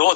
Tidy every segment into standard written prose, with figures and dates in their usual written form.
2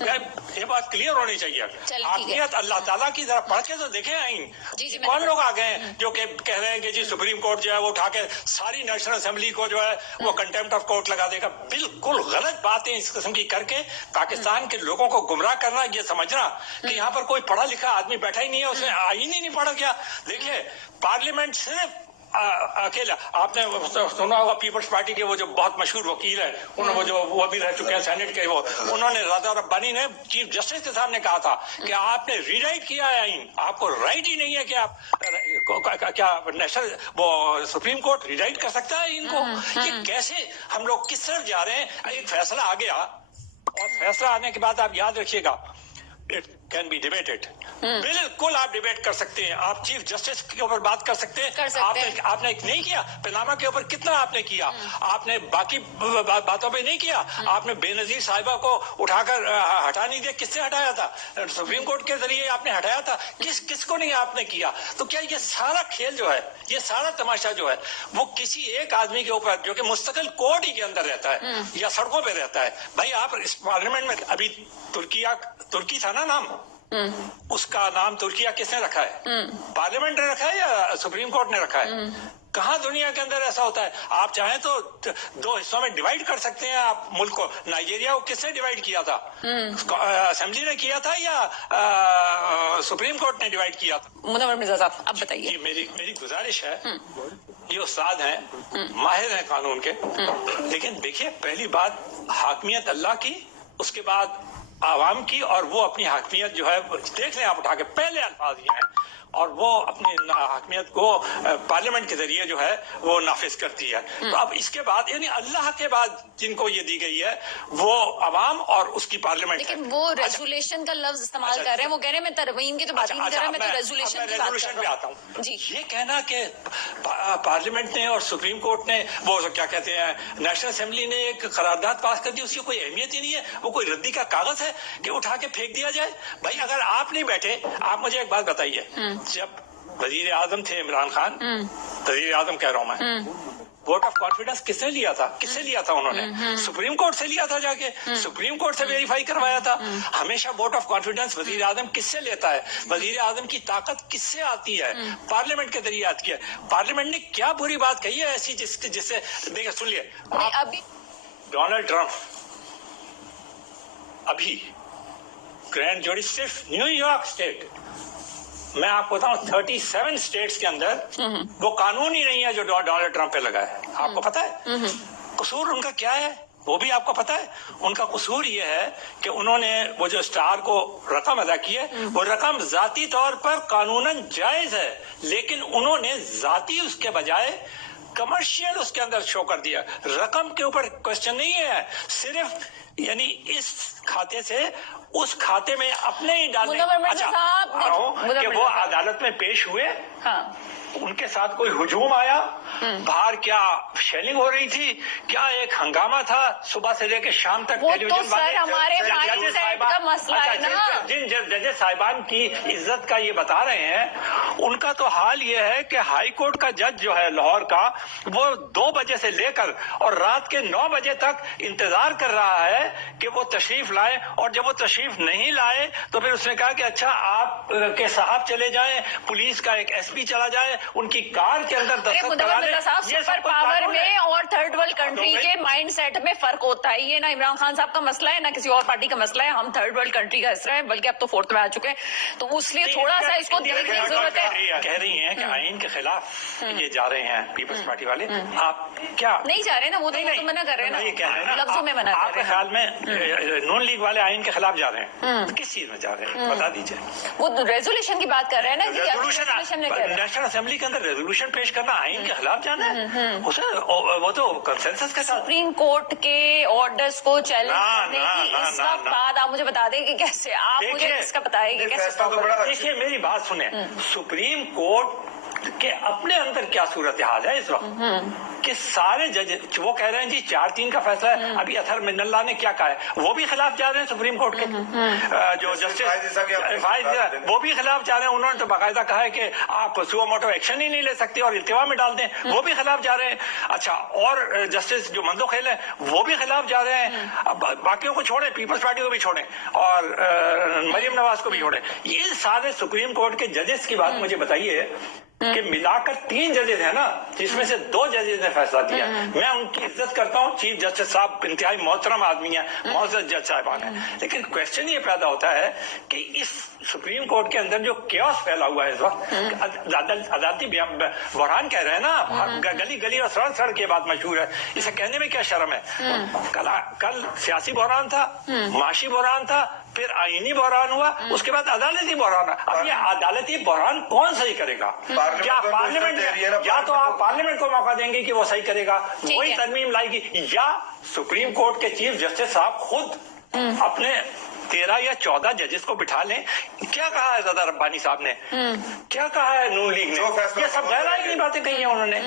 یہ بات کلیئر ہونی چاہیے. حاکمیت اللہ تعالیٰ کی ذرا پڑھ کے تو دیکھیں آئین. کون لوگ آ گئے ہیں جو کہ کہہ رہے ہیں کہ جی سپریم کورٹ جو ہے وہ اٹھا کے ساری نیشنل اسمبلی کو جو ہے وہ کنٹمپٹ آف کورٹ لگا دے گا. بالکل غلط باتیں اس قسم کی کر کے پاکستان کے لوگوں کو گمراہ کرنا, یہ سمجھنا کہ یہاں پر کوئی پڑھا لکھا آدمی بیٹھا ہی نہیں ہے, اس نے آئین ہی نہیں پڑھا. کیا دیکھیے پارلیمنٹ صرف اکیلا, آپ نے سنا ہوگا پیپلز پارٹی کے وہ جو بہت مشہور وکیل ہیں, وہ بھی رہ چکے ہیں سینٹ کے, انہوں نے رضا ربانی نے چیف جسٹس کے سامنے کہا تھا کہ آپ نے ری رائٹ کیا ہے آئین, آپ کو رائٹ ہی نہیں ہے کہ آپ کیا نیشنل وہ سپریم کورٹ ری رائٹ کر سکتا ہے ان کو. یہ کیسے ہم لوگ کس طرف جا رہے ہیں. ایک فیصلہ آ گیا اور فیصلہ آنے کے بعد آپ یاد رکھیے گا it can be debated. بالکل آپ ڈیبیٹ کر سکتے ہیں, آپ چیف جسٹس کے اوپر بات کر سکتے ہیں. آپ نے نہیں کیا پناما کے اوپر, کتنا آپ نے کیا, آپ نے باقی باتوں پہ نہیں کیا. آپ نے بے نظیر صاحبہ کو اٹھا کر ہٹا نہیں دیا, کس سے ہٹایا تھا؟ سپریم کورٹ کے ذریعے آپ نے ہٹایا تھا. کس کو نہیں آپ نے کیا؟ تو کیا یہ سارا کھیل جو ہے, یہ سارا تماشا جو ہے وہ کسی ایک آدمی کے اوپر جو کہ مستقل کورٹ ہی کے اندر رہتا ہے یا سڑکوں پہ رہتا ہے؟ بھائی آپ اس پارلیمنٹ میں ابھی ترکی تھا نا نام, اس کا نام ترکیہ کس نے رکھا ہے؟ پارلیمنٹ نے رکھا ہے یا سپریم کورٹ نے رکھا ہے؟ کہاں دنیا کے اندر ایسا ہوتا ہے؟ آپ چاہیں تو 2 حصوں میں ڈیوائڈ کر سکتے ہیں آپ ملک کو. نائجیریا کو کس نے ڈیوائڈ کیا تھا؟ اسمبلی نے کیا تھا یا سپریم کورٹ نے ڈیوائڈ کیا تھا؟ منور مرزا صاحب اب بتائیے. میری گزارش ہے, یہ استاد ہیں, ماہر ہیں قانون کے, لیکن دیکھیے پہلی بات حاکمیت اللہ کی, اس کے بعد عوام کی, اور وہ اپنی حاکمیت جو ہے دیکھ لیں آپ اٹھا کے, پہلے الفاظ یہ ہیں, اور وہ اپنی حاکمیت کو پارلیمنٹ کے ذریعے جو ہے وہ نافذ کرتی ہے. تو اب اس کے بعد یعنی اللہ کے بعد جن کو یہ دی گئی ہے وہ عوام اور اس کی پارلیمنٹ. لیکن وہ ریزولوشن کا لفظ استعمال کر رہے ہیں, وہ کہہ رہے ہیں میں ترمیم کی تو بات ہی نہیں کر رہا, میں تو ریزولوشن کی بات کر رہا ہوں. آتا ہوں جی. یہ کہنا کہ پارلیمنٹ نے اور سپریم کورٹ نے وہ کیا کہتے ہیں نیشنل اسمبلی نے ایک قرارداد پاس کر دی, اس کی کوئی اہمیت ہی نہیں ہے, وہ کوئی ردی کا کاغذ ہے کہ اٹھا کے پھینک دیا جائے. بھائی اگر آپ نہیں بیٹھے, آپ مجھے ایک بات بتائیے, جب وزیر اعظم تھے عمران خان, وزیر اعظم کہہ رہا ہوں میں, ووٹ آف کانفیڈنس کس نے لیا تھا؟ کس سے لیا تھا انہوں نے؟ سپریم کورٹ سے لیا تھا, جا کے سپریم کورٹ سے ویریفائی کروایا تھا. ہمیشہ ووٹ آف کانفیڈنس وزیر اعظم کس سے لیتا ہے؟ وزیر اعظم کی طاقت کس سے آتی ہے؟ پارلیمنٹ کے ذریعے آتی ہے. پارلیمنٹ نے کیا بری بات کہی ہے ایسی جس سے دیکھیں سن لیے, ڈونلڈ ٹرمپ ابھی گرینڈ جوری صرف نیو یارک اسٹیٹ, میں آپ کو بتاؤں 37 اسٹیٹس کے اندر وہ قانون ہی نہیں ہے جو ڈونلڈ ٹرمپ پہ لگا ہے. آپ کو پتا ہے قصور ان کا کیا ہے؟ وہ بھی آپ کو پتا ہے. ان کا قصور یہ ہے کہ انہوں نے وہ جو اسٹار کو رقم ادا کی ہے, وہ رقم ذاتی طور پر قانوناً جائز ہے, لیکن انہوں نے ذاتی اس کے بجائے کمرشل اس کے اندر شو کر دیا. رقم کے اوپر کوشچن نہیں ہے, صرف یعنی اس کھاتے سے اس کھاتے میں اپنے ہی ڈالنے. کہ وہ عدالت میں پیش ہوئے, ان کے ساتھ کوئی ہجوم آیا, باہر کیا شیلنگ ہو رہی تھی, کیا ایک ہنگامہ تھا صبح سے لے کے شام تک. ٹیلی ویژن جن ججز صاحبان کی عزت کا یہ بتا رہے ہیں, ان کا تو حال یہ ہے کہ ہائی کورٹ کا جج جو ہے لاہور کا, وہ 2 بجے سے لے کر اور رات کے 9 بجے تک انتظار کر رہا ہے کہ وہ تشریف لائے, اور جب وہ تشریف نہیں لائے تو پھر اس نے کہا کہ اچھا آپ کے صاحب چلے جائیں, پولیس کا ایک ایس پی چلا جائے, ان کی کار کے اندر دستخط کرا لے. یہ سپر پاور میں اور تھرڈ ورلڈ کنٹری کے مائنڈ سیٹ میں فرق ہوتا ہے. یہ نہ عمران خان صاحب کا مسئلہ ہے, نہ کسی اور پارٹی کا مسئلہ ہے. ہم تھرڈ ورلڈ کنٹری کا حصہ ہیں, بلکہ اب تو 4th میں آ چکے ہیں, تو اس لیے تھوڑا سا اس کو دیکھنے کی ضرورت ہے. کہہ رہی ہیں کہ آئین کے خلاف یہ جا رہے ہیں پیپلز پارٹی والے. آپ کیا نہیں جا رہے نا, وہ تو منع کر رہے ہیں نا, لفظوں میں منع کر رہے ہیں. آپ کے خیال میں نون لیگ والے آئین کے خلاف جا رہے ہیں, کس چیز میں جا رہے ہیں بتا دیجیے. وہ ریزولوشن کی بات کر رہے ہیں نا, نیشنل اسمبلی کے اندر ریزولوشن پیش کرنا آئین کے خلاف جانا ہے, وہ تو کنسنسس کے ساتھ. سپریم کورٹ کے آرڈرز کو چیلنج کرنے کی اس وقت بعد آپ مجھے بتا دیں کہ کیسے, آپ مجھے اس کا بتائیں کہ کیسے. دیکھیے میری بات سنیں, سپریم کورٹ کہ اپنے اندر کیا صورتحال ہے اس وقت کہ سارے جج وہ کہہ رہے ہیں جی 4-3 کا فیصلہ ہے. ابھی اطہر من اللہ نے کیا کہا ہے, وہ بھی خلاف جا رہے ہیں سپریم کورٹ کے. جو جسٹس وہ بھی خلاف جا رہے ہیں. انہوں نے تو باقاعدہ کہا ہے کہ آپ سو موٹو ایکشن ہی نہیں لے سکتے اور التوا میں ڈال دیں, وہ بھی خلاف جا رہے ہیں. اچھا, اور جسٹس جو مندو خیل ہے وہ بھی خلاف جا رہے ہیں. باقیوں کو چھوڑیں, پیپلز پارٹی کو بھی چھوڑیں اور مریم نواز کو بھی چھوڑیں. یہ سارے سپریم کورٹ کے ججز کی بات مجھے بتائیے کہ ملا کر 3 ججز ہیں نا, جس میں سے 2 ججز نے فیصلہ دیا. میں ان کی عزت کرتا ہوں, چیف جسٹس صاحب انتہائی محترم آدمی ہیں, معزز جج صاحبان ہیں. لیکن کوشچن یہ پیدا ہوتا ہے کہ اس سپریم کورٹ کے اندر جو کیوس پھیلا ہوا ہے اس وقت, عدالتی بحران کہہ رہے ہیں نا, گلی گلی اور سڑک سڑک یہ بات مشہور ہے, اسے کہنے میں کیا شرم ہے. کل سیاسی بحران تھا, معاشی بحران تھا, پھر آئینی بحران ہوا, اس کے بعد عدالتی بحران. اب یہ عدالتی بحران کون صحیح کرے گا؟ کیا پارلیمنٹ, یا تو آپ پارلیمنٹ کو موقع دیں گے کہ وہ صحیح کرے گا, وہی ترمیم لائے گی, یا سپریم کورٹ کے چیف جسٹس صاحب خود اپنے 13 یا 14 ججز کو بٹھا لیں. کیا کہا ہے زدہ ربانی صاحب نے, کیا کہا ہے نون لیگ نے, یہ سب غیر آئینی باتیں کہی ہیں انہوں نے.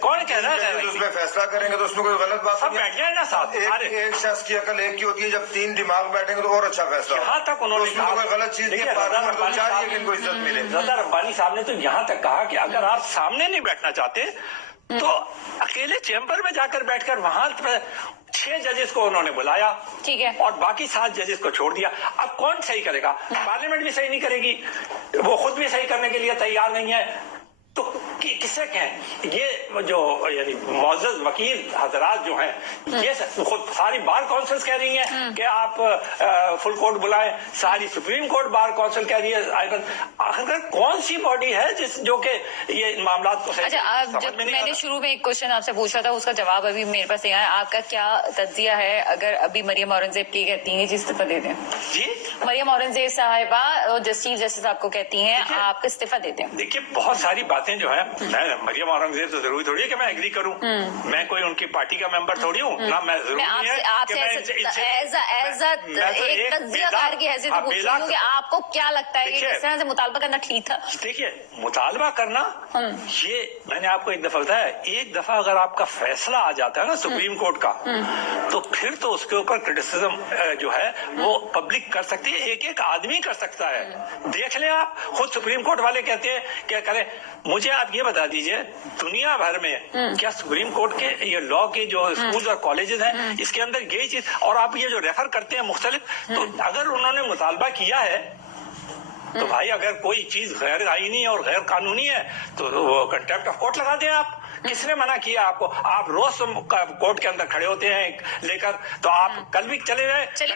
کون کہہ رہا ہے اس میں فیصلہ کریں گے تو اس میں کوئی غلط بات سب بیٹھ جائیں نا ساتھ. ایک شخص کی عقل ایک کی ہوتی ہے, جب 3 دماغ بیٹھیں گے تو اور اچھا فیصلہ. یہاں تک انہوں نے کوئی غلط چیز نہیں, پارلیمنٹ کو چاہیے کہ ان کو عزت ملے. زدہ ربانی صاحب نے تو یہاں تک کہا کہ اگر آپ سامنے نہیں بیٹھنا چاہتے تو اکیلے چیمبر میں جا کر بیٹھ کر وہاں 6 ججز کو انہوں نے بلایا, ٹھیک ہے, اور باقی 7 ججز کو چھوڑ دیا. اب کون صحیح کرے گا؟ پارلیمنٹ بھی صحیح نہیں کرے گی, وہ خود بھی صحیح کرنے کے لیے تیار نہیں ہے, تو کس سے کہیں؟ یہ جو یعنی معزز وکیل حضرات جو ہیں, یہ خود ساری بار کونسلز کہہ رہی ہیں کہ آپ فل کورٹ بلائیں, ساری سپریم کورٹ بار کونسل کہہ رہی ہے. آخر کون سی باڈی ہے جو کہ یہ معاملات کو اچھا, میں نے شروع میں ایک کوشچن آپ سے پوچھا تھا, اس کا جواب ابھی میرے پاس نہیں آیا. آپ کا کیا تجزیہ ہے اگر ابھی مریم اورنگزیب کی کہتی ہیں جس استعفیٰ دے دیں؟ جی, مریم اورنگزیب صاحبہ اور چیف جسٹس آپ کو کہتی ہیں آپ استعفیٰ دے دیں. دیکھیے, بہت ساری باتیں جو ہے, میں مریم اورنگزیب تو ضروری تھوڑی ہے کہ میں ایگری کروں, میں کوئی ان کی پارٹی کا ممبر تھوڑی ہوں نہ, میں ضروری ایک تجزیہ کار کی حیثیت سے پوچھ رہی ہوں کہ آپ کو کیا لگتا ہے کہ کس طرح سے مطالبہ کرنا ٹھیک تھا؟ دیکھیے, مطالبہ کرنا یہ میں نے آپ کو ایک دفعہ بتایا, ایک دفعہ اگر آپ کا فیصلہ آ جاتا ہے نا سپریم کورٹ کا, تو پھر تو اس کے اوپر کرٹیسزم جو ہے وہ پبلک کر سکتی ہے, ایک آدمی کر سکتا ہے. دیکھ لیں آپ, خود سپریم کورٹ والے کہتے ہیں کیا کریں. مجھے آپ یہ بتا دیجئے, دنیا بھر میں کیا سپریم کورٹ کے یہ لا کے جو اسکولز اور کالجز ہیں اس کے اندر یہی چیز, اور آپ یہ جو ریفر کرتے ہیں مختلف, تو اگر انہوں نے مطالبہ کیا ہے تو بھائی اگر کوئی چیز غیر آئینی اور غیر قانونی ہے تو وہ کنٹیمپٹ آف کورٹ لگا دیں آپ. کس نے منع کیا آپ کو؟ آپ روز کورٹ کے اندر کھڑے ہوتے ہیں لے کر, تو آپ کل بھی چلے گئے.